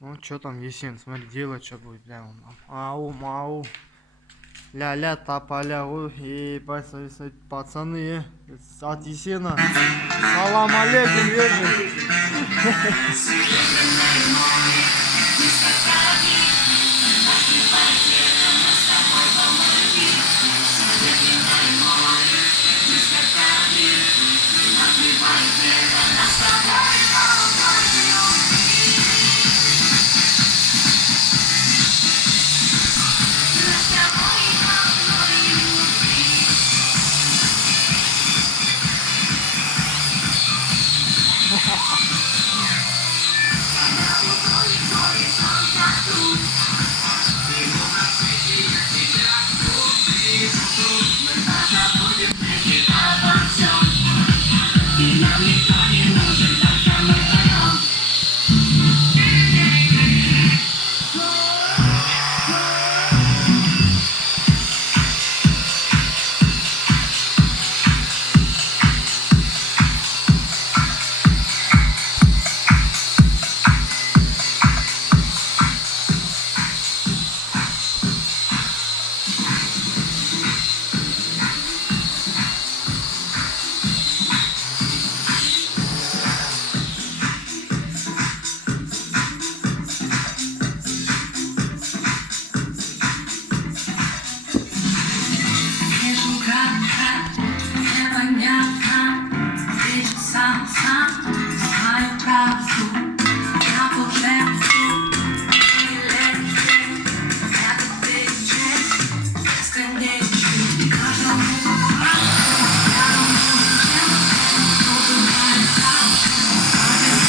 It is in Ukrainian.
Ну, что там, Есен, смотри, делать что будет, бля, он. Ау, мау. Ля-ля, тополя, ой, пацаны, от Есена. Салам алейкум, вежи. Непонятно, ты же сам знаю правду.